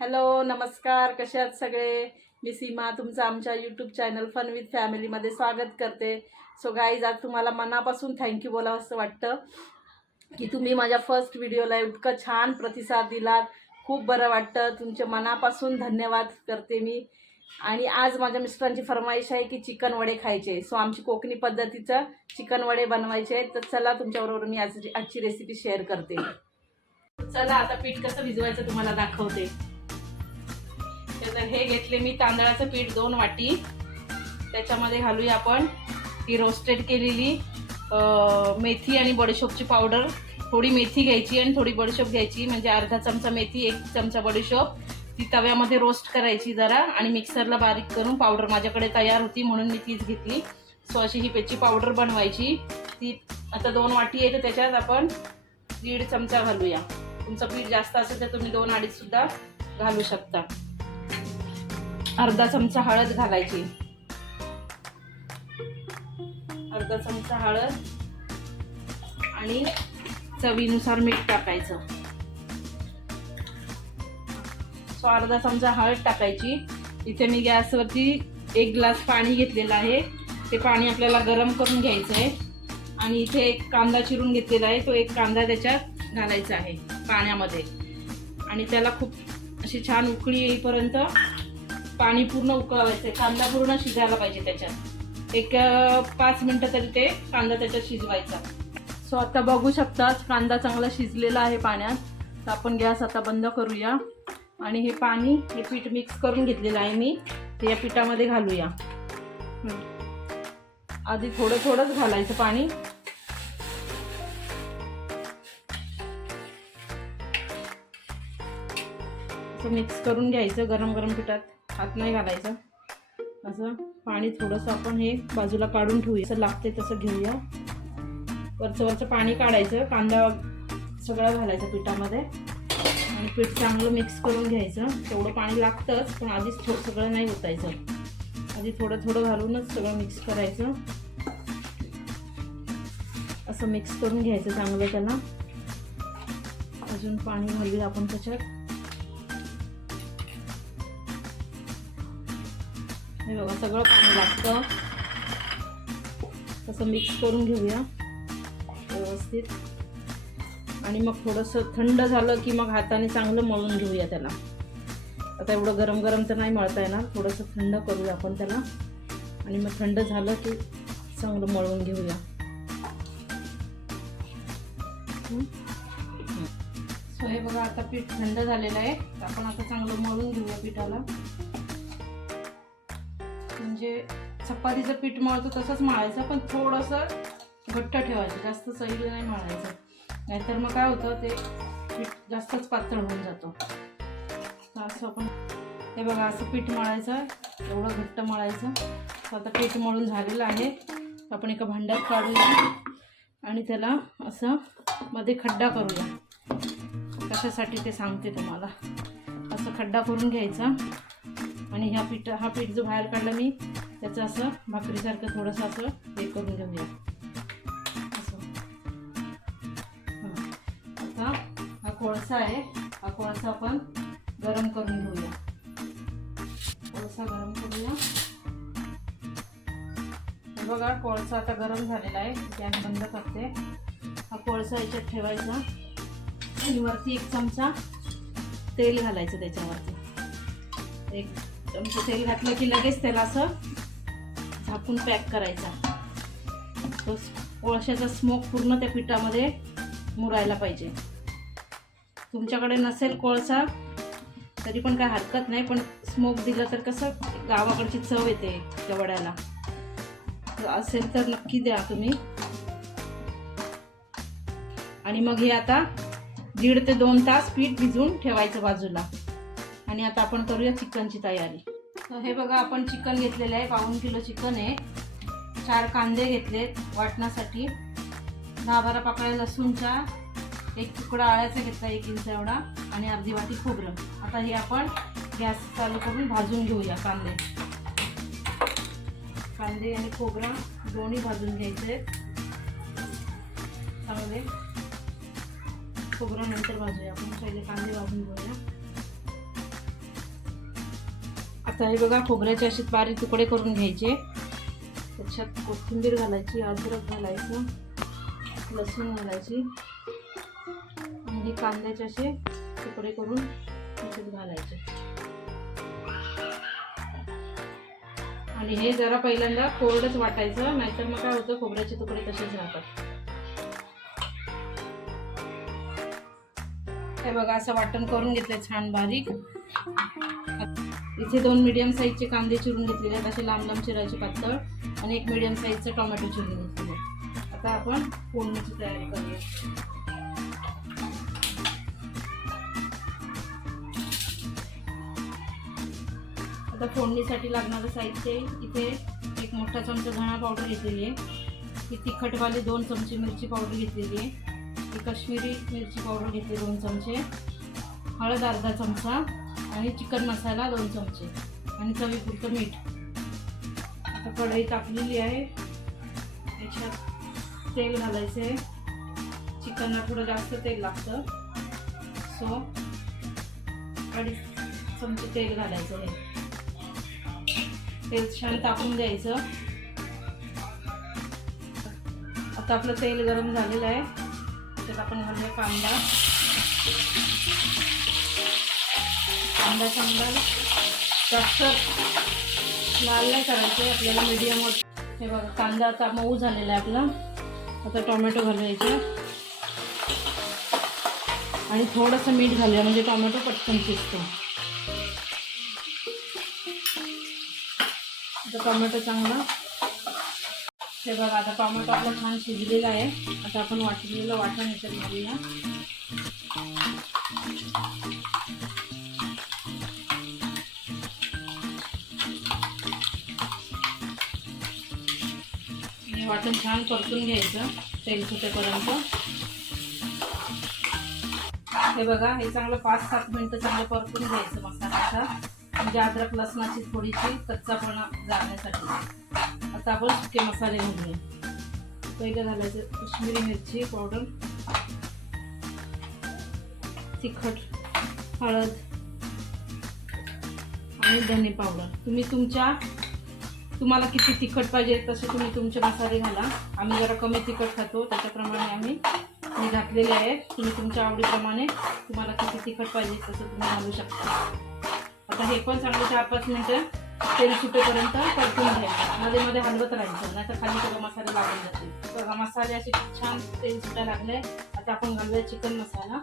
Hello नमस्कार. कसे आहात सगळे? मी सीमा तुमचं आमच्या यूट्यूब चॅनल फन विथ फॅमिलीमध्ये स्वागत करते. सो गाईज आज तुम्हाला मनापासून थँक्यू बोलावं असं वाटतं की तुम्ही माझ्या फर्स्ट व्हिडिओला इतकं छान प्रतिसाद दिलात. खूप बरं वाटतं. तुमचे मनापासून धन्यवाद करते मी. आणि आज माझ्या मिस्टरांची फरमाईश आहे की चिकन वडे खायचे. सो आमची कोकणी पद्धतीचं चिकन वडे बनवायचे तर चला तुमच्याबरोबर मी आज आजची रेसिपी शेअर करते. चला आता पीठ कसं भिजवायचं तुम्हाला दाखवते. तर हे घेतले मी तांदळाचं पीठ दोन वाटी. त्याच्यामध्ये घालूया आपण ती रोस्टेड केलेली मेथी आणि बडीशोपची पावडर थोडी मेथी घ्यायची आणि थोडी बडीशोप घ्यायची. म्हणजे अर्धा चमचा मेथी एक चमचा बडीशोप. ती तव्यामध्ये रोस्ट करायची जरा आणि मिक्सरला बारीक करून पावडर माझ्याकडे तयार होती म्हणून मी तीच घेतली. सो अशी ही पेची पावडर बनवायची. ती आता दोन वाटी आहे तर त्याच्यात आपण दीड चमचा घालूया. तुमचं पीठ जास्त असेल तर तुम्ही दोन अडीचसुद्धा घालू शकता. अर्धा चमचा हळद घालायची. अर्धा चमचा हळद आणि चवीनुसार मीठ टाकायचं. सो अर्धा चमचा हळद टाकायची. इथे मी गॅसवरती एक ग्लास पाणी घेतलेलं आहे. ते पाणी आपल्याला गरम करून घ्यायचं आहे आणि इथे एक कांदा चिरून घेतलेला आहे. तो एक कांदा त्याच्यात घालायचा आहे पाण्यामध्ये. आणि त्याला खूप अशी छान उकळी येईपर्यंत पाणी पूर्ण उकळवायचं कांदा पूर्ण शिजायला पाहिजे त्याच्यात. एक पाच मिनटं तरी ते कांदा त्याच्यात शिजवायचा. सो आता बघू शकता कांदा चांगला शिजलेला आहे पाण्यात. तर आपण गॅस आता बंद करूया. आणि हे पाणी हे पीठ मिक्स करून घेतलेलं आहे मी. ते या पिठामध्ये घालूया. आधी थोडं थोडंच घालायचं पाणी. मिक्स करून घ्यायचं गरम गरम पिठात. हात नाही घालायचं. असं पाणी थोडंसं आपण हे बाजूला काढून ठेवूया. असं लागते तसं घेऊया. वरचं वरचं पाणी काढायचं. कांदा सगळा घालायचा पिठामध्ये. आणि पीठ चांगलं मिक्स करून घ्यायचं. तेवढं पाणी लागतंच पण आधीच थो सगळं नाही होतायचं आधी थोडं थोडं घालूनच सगळं मिक्स करायचं. असं मिक्स करून घ्यायचं चांगलं त्याला. अजून पाणी घालूया आपण त्याच्यात हे बघा सगळं पाणी लागतं. तसं मिक्स करून घेऊया व्यवस्थित. आणि मग थोडंसं थंड झालं की मग हाताने चांगलं मळून घेऊया त्याला. आता एवढं गरम गरम तर नाही मळता येणार थोडंसं थंड करूया आपण त्याला. आणि मग थंड झालं की चांगलं मळून घेऊया. सो हे बघा आता पीठ थंड झालेलं आहे. आपण आता चांगलं मळून घेऊया पिठाला. म्हणजे चपातीचं पीठ मळतो तसंच मळायचं पण थोडंसं घट्ट ठेवायचं जास्त सैल नाही मळायचं. नाहीतर मग काय होतं ते पीठ जास्तच पातळ होऊन जातो. असं आपण हे बघा असं पीठ मळायचं एवढं घट्ट मळायचं. आता पीठ मळून झालेलं आहे. आपण एका भांड्यात काढूया. आणि त्याला असं मध्ये खड्डा करूया. कशासाठी ते सांगते तुम्हाला. असं खड्डा करून घ्यायचा. आणि ह्या पीठ हा पीठ जो बाहेर काढला मी त्याचं असं भाकरीसारखं थोडंसं असं हे करून घेऊया असं. आता हा कोळसा आहे. हा कोळसा आपण गरम करून घेऊया. कोळसा गरम करूया. बघा कोळसा आता गरम झालेला आहे. गॅस बंद करते. हा कोळसा याच्यात ठेवायचा. आणि वरती एक चमचा तेल घालायचं त्याच्यावरती. एक चमचा तेल घातलं की लगेच त्याला असं झाकून पॅक करायचा. तो कोळशाचा स्मोक पूर्ण त्या पिठामध्ये मुरायला पाहिजे. तुमच्याकडे नसेल कोळसा तरी पण काय हरकत नाही पण स्मोक दिलं तर कसं गावाकडची चव येते त्या वड्याला. असेल तर नक्की द्या तुम्ही. आणि मग हे आता दीड ते दोन तास पीठ भिजून ठेवायचं बाजूला. आणि आता आपण करूया चिकनची तयारी. तर हे बघा आपण चिकन घेतलेलं आहे. पाऊन किलो चिकन आहे. चार कांदे घेतलेत वाटण्यासाठी. दहा बारा पाकळ्या लसूणच्या एक तुकडा आळ्याचा घेतला एक इंच एवढा आणि अर्धी वाटी खोबरं. आता हे आपण गॅस चालू करून भाजून घेऊया कांदे. कांदे आणि खोबरं दोन्ही भाजून घ्यायचे. चांगले. खोबरं नंतर भाजूया. आपण पहिले कांदे भाजून घेऊया. आता हे बघा खोबऱ्याचे असे बारीक तुकडे करून घ्यायचे. त्याच्यात कोथिंबीर घालायची अद्रक घालायचं लसूण घालायची आणि हे कांद्याचे असे तुकडे करून त्याच्यात घालायचे. आणि हे जरा पहिल्यांदा कोल्डच वाटायचं नाहीतर मग काय होतं खोबऱ्याचे तुकडे तसेच राहतात. हे बघा असं वाटण करून घेतलं छान बारीक. इथे दोन मीडियम साईजचे कांदे चिरून घेतलेले आहेत. असे लांब लांब चिरायचे पातळ आणि एक मीडियम साईजचं टोमॅटो चिरून घेतलेले आहे. आता आपण फोडणीची तयारी करूया. आता फोडणीसाठी लागणारं साहित्य इथे एक मोठा चमचा धणा पावडर घेतलेली आहे. ही तिखटवाली दोन चमचे मिरची पावडर घेतलेली आहे. ही कश्मीरी मिरची पावडर घेतली दोन चमचे. हळद अर्धा चमचा. आणि चिकन मसाला दोन चमचे आणि चवीपुरतं मीठ. आता कढई टाकलेली आहे. याच्यात तेल घालायचं आहे. चिकनला थोडं जास्त तेल लागतं. सो अडीच चमचे तेल घालायचं आहे. तेल छान टाकून द्यायचं आता आपलं तेल गरम झालेलं आहे. त्यात आपण घालूया कांदा. कांदा चांगला जास्त लाल नाही करायचे आपल्याला मीडियम हे बघा कांदा आता मऊ झालेला आहे आपला. आता टोमॅटो घालायचं. आणि थोडंसं मीठ घालूया म्हणजे टोमॅटो पटकन शिजतो. आता टोमॅटो चांगला. हे बघा आता टोमॅटो आपला छान शिजलेला आहे. आता आपण वाटलेलं वाटण याच्यात घालूया. वाटण छान परतून घ्यायचं तेल सुटेपर्यंत. हे बघा हे चांगलं पाच सात मिनटं चांगलं परतून घ्यायचं मसाल्याचा. म्हणजे अद्रक लसणाची थोडीशी कच्चापणा जाण्यासाठी. आता आपण सुके मसाले घालूया. पहिलं घालायचं काश्मीरी मिरची पावडर तिखट हळद आणि धने पावडर. तुम्ही तुमच्या तुम्हाला किती तिखट पाहिजे तसे तुम्ही तुमचे मसाले घाला. आम्ही जरा कमी तिखट खातो त्याच्याप्रमाणे आम्ही मी घातलेले आहे. तुम्ही तुमच्या आवडीप्रमाणे तुम्हाला किती तिखट पाहिजे तसं तुम्ही घालू शकता. आता हे पण चांगले चार पाच मिनटं तेल सुटेपर्यंत परतून घ्यायचं मध्ये मध्ये हलवत राहायचं नाही तर खाली सगळं मसाले लागून जातील. बघा मसाले असे खूप छान तेल सुटायला लागले आता आपण घालूया चिकन मसाला.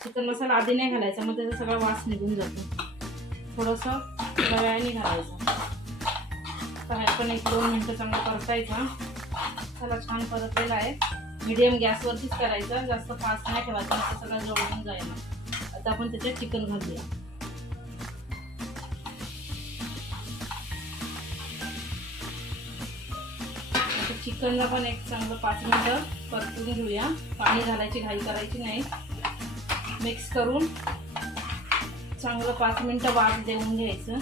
चिकन मसाला आधी नाही घालायचा मग त्याचा सगळा वास निघून जातो. थोडंसं रव्याने घालायचं. तर हे पण एक दोन मिनटं चांगलं परतायचं. त्याला छान परतलेला आहे. मिडियम गॅसवरतीच करायचं. जास्त फास्ट नाही ठेवायचं. असं सगळं जवळून जाईल. आता आपण त्याच्यात चिकन घालूया. चिकनला पण एक चांगलं पाच मिनटं परतून घेऊया. पाणी घालायची घाई करायची नाही. मिक्स करून चांगलं पाच मिनटं वाफ देऊन घ्यायचं.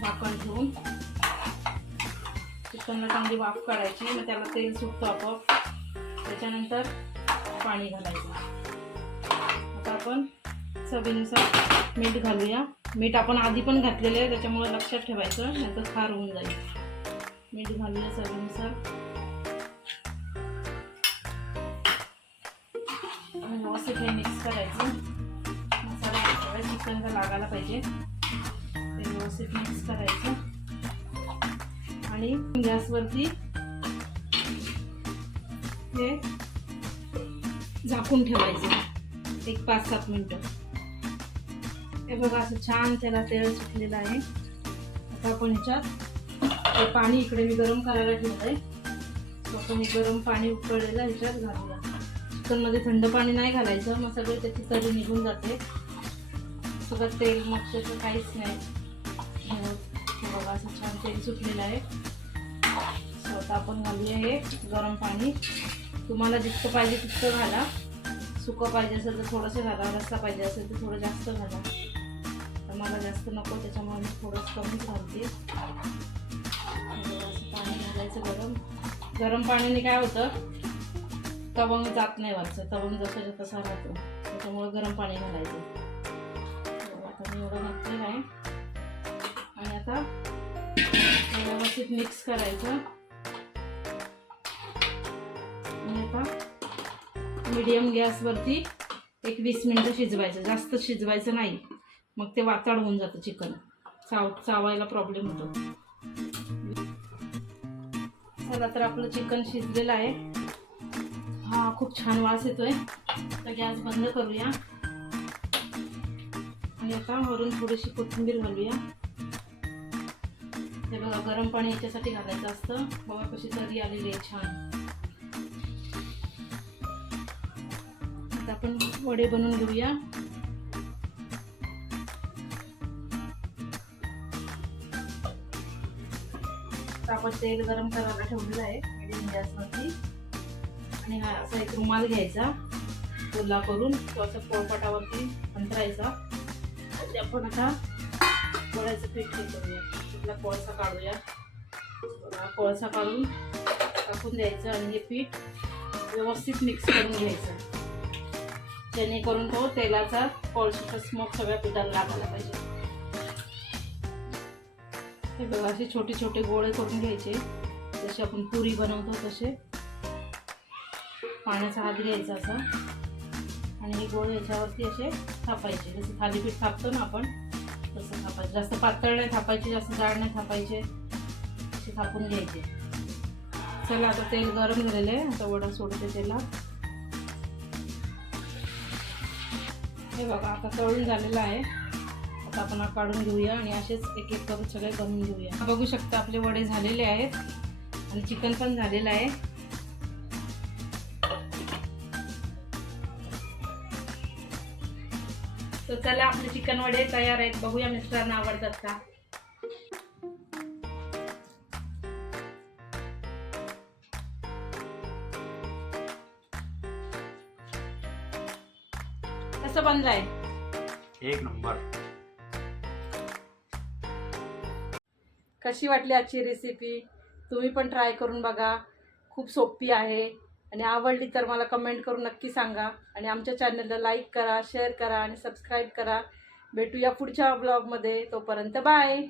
झाकण ठेवून चिकनला चांगली वाफ काढायची मग त्याला तेल सुटतं आपोआप. त्याच्यानंतर पाणी घालायचं. आता आपण चवीनुसार मीठ घालूया. मीठ आपण आधी पण घातलेलं आहे त्याच्यामुळे लक्षात ठेवायचं नंतर खार होऊन जाईल. मीठ घालूया चवीनुसार. व्यवस्थित हे मिक्स करायचं. मसाला सगळ्या चिकनला लागायला पाहिजे. ते व्यवस्थित मिक्स करायचं. आणि गॅसवरती हे झाकून ठेवायचं. एक पाच सात मिनटं. हे बघा असं छान त्याला तेल सुटलेलं आहे. आता आपण ह्याच्यात हे पाणी इकडे मी गरम करायला ठेवलं आहे. आपण हे गरम पाणी उकळलेलं ह्याच्यात घालूया. चिकनमध्ये थंड पाणी नाही घालायचं मग सगळे त्याची तरी निघून जाते. सगळं तेल मग त्याचं काहीच नाही. बघा असं छान तेल सुटलेलं आहे. आता आपण घालूया हे गरम पाणी. तुम्हाला जितकं पाहिजे तितकं घाला. सुकं पाहिजे असेल तर थोडंसं घाला रस्सा पाहिजे असेल तर थोडं जास्त घाला. तर मला जास्त नको त्याच्यामुळे मी थोडंसं कमीच घालते. पाणी घालायचं गरम. गरम पाण्याने काय होतं? तवंग जात नाही वरचं तवंग जसं तसा राहतो. त्याच्यामुळे गरम पाणी घालायचं. आता मी एवढं घातलेलं आहे. व्यवस्थित मिक्स करायचं. मीडियम गॅसवरती एक वीस मिनटं शिजवायचं. जास्त शिजवायचं नाही. मग ते वाचाड होऊन जातं चिकन. चाव चावायला प्रॉब्लेम होतो. चला तर आपलं चिकन शिजलेलं आहे. हा खूप छान वास येतोय. तर गॅस बंद करूया. आणि आता वरून थोडीशी कोथिंबीर घालूया. हे बघा गरम पाणी याच्यासाठी घालायचं असतं. बघा कशी तरी आलेली आहे छान. आता आपण वडे बनवून घेऊया. आपण तेल गरम करायला ठेवलेलं आहे मिडियम गॅसवरती. आणि हा असा एक रुमाल घ्यायचा ओला करून तो असं पोळपाटावरती अंतरायचा. ते आपण आता पोळ्याचं पीठ हे करूया. कोळसा काढूया. कोळसा काढून टाकून द्यायचं आणि हे पीठ व्यवस्थित मिक्स करून घ्यायचं. जेणेकरून तो तेलाचा कोळशीचा स्मोक सगळ्या पिठाला लागायला पाहिजे. हे बघा असे छोटे छोटे गोळे करून घ्यायचे. जसे आपण पुरी बनवतो तसे. पाण्याचा हात घ्यायचा असा. आणि हे गोळे याच्यावरती असे थापायचे. जसं थालीपीठ थापतो ना आपण तसं थापायचं. जास्त पातळ नाही थापायचे जास्त जाड नाही थापायचे. असे थापून घ्यायचे. चला आता तेल गरम झालेलं आहे. आता वडा सोडते त्याला. हे बघा आता तळून झालेलं आहे. आता आपण काढून घेऊया आणि असेच एक एक करून सगळे बनवून घेऊया. बघू शकता आपले वडे झालेले आहेत आणि चिकन पण झालेलं आहे. तर चला आपले चिकन वडे तयार आहेत. बघूया मिस्टरांना आवडतात का? कसं बनलाय एक नंबर. कशी वाटली आजची रेसिपी तुम्ही पण ट्राय करून बघा. खूप सोपी आहे. आणि आवडली तर मला कमेंट करून नक्की सांगा. आणि आमच्या चॅनलला लाईक करा शेअर करा आणि सबस्क्राईब करा. भेटूया पुढच्या ब्लॉगमध्ये तोपर्यंत बाय